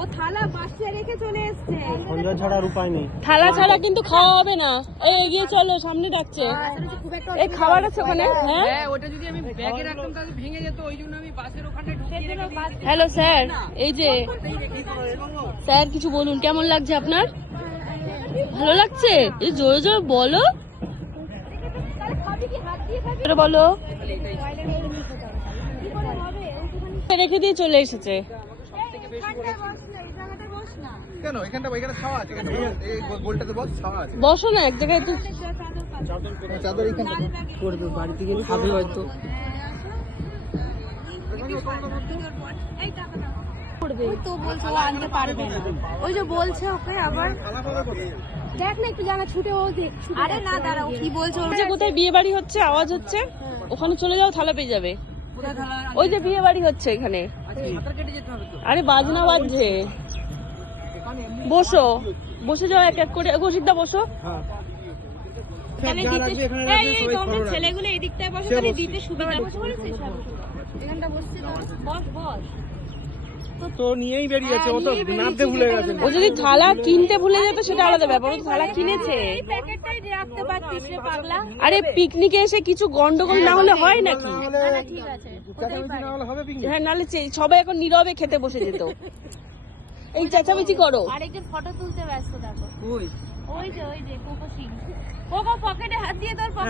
ও থালা বাসে রেখে চলে এসেছে। সন্ধ্যা ছাড়ার উপায় নেই। থালা ছাড়া কিন্তু খাওয়া হবে না। এই এগিয়ে চলো, সামনে ডাকছে। এই খাবার আছে ওখানে? হ্যাঁ, ওটা যদি আমি ব্যাগে রাখতাম তাহলে ভেঙে যেত, ওই জন্য আমি বাসের ওখানে ঢুকিয়ে রেখে হ্যালো স্যার, এই যে স্যার কিছু বলুন, কেমন লাগছে আপনার? ভালো লাগছে? এই জোরে জোরে বলো, জোরে বলো। রেখে দিয়ে চলে এসেছে। কেন এখানটা এখানে ছাওয়া আছে, এই গোলটাতে বস ছাওয়া আছে। বসো না এক জায়গায়, তো চাদর এখানে করবে, বাড়িতে গিয়ে খাবে হয়তো। তো বলছে ও আনতে পারবে না, ওই যে বলছে ওকে আবার দেখ না একটু জায়গা ছুটে ও দেখ। আরে না দাঁড়াও, কি বলছো? যে কোথায় বিয়ে বাড়ি হচ্ছে, আওয়াজ হচ্ছে, ওখানে চলে যাও, থালা পেয়ে যাবে। ওই যে বিয়ে বাড়ি হচ্ছে এখানে। আরে বাজনা বাজছে, বসো, বসে যাও এক এক করে। কৌশিকদা বসো। ছেলেগুলো এই দিকটায় বসে, তাহলে দিতে সুবিধা। এখানটা বসছে, বস বস। তো নিয়েই বেরিয়েছে, ও তো নামতে ভুলে গেছে। ও যদি থালা কিনতে ভুলে যেত সেটা আলাদা ব্যাপার, ও তো থালা কিনেছে। এই প্যাকেটটাই রাখতে পারতিস রে পাগলা। আরে পিকনিকে এসে কিছু গন্ডগোল না হলে হয় নাকি? ঠিক আছে, হ্যাঁ, নাহলে সবাই এখন নীরবে খেতে বসে যেত। এই চেঁচামেচি করো। আরেকজন ফটো তুলতে ব্যস্ত, দেখো ওই যে কোকো সিং। কোকো পকেটে হাত দিয়ে তোর পকেটে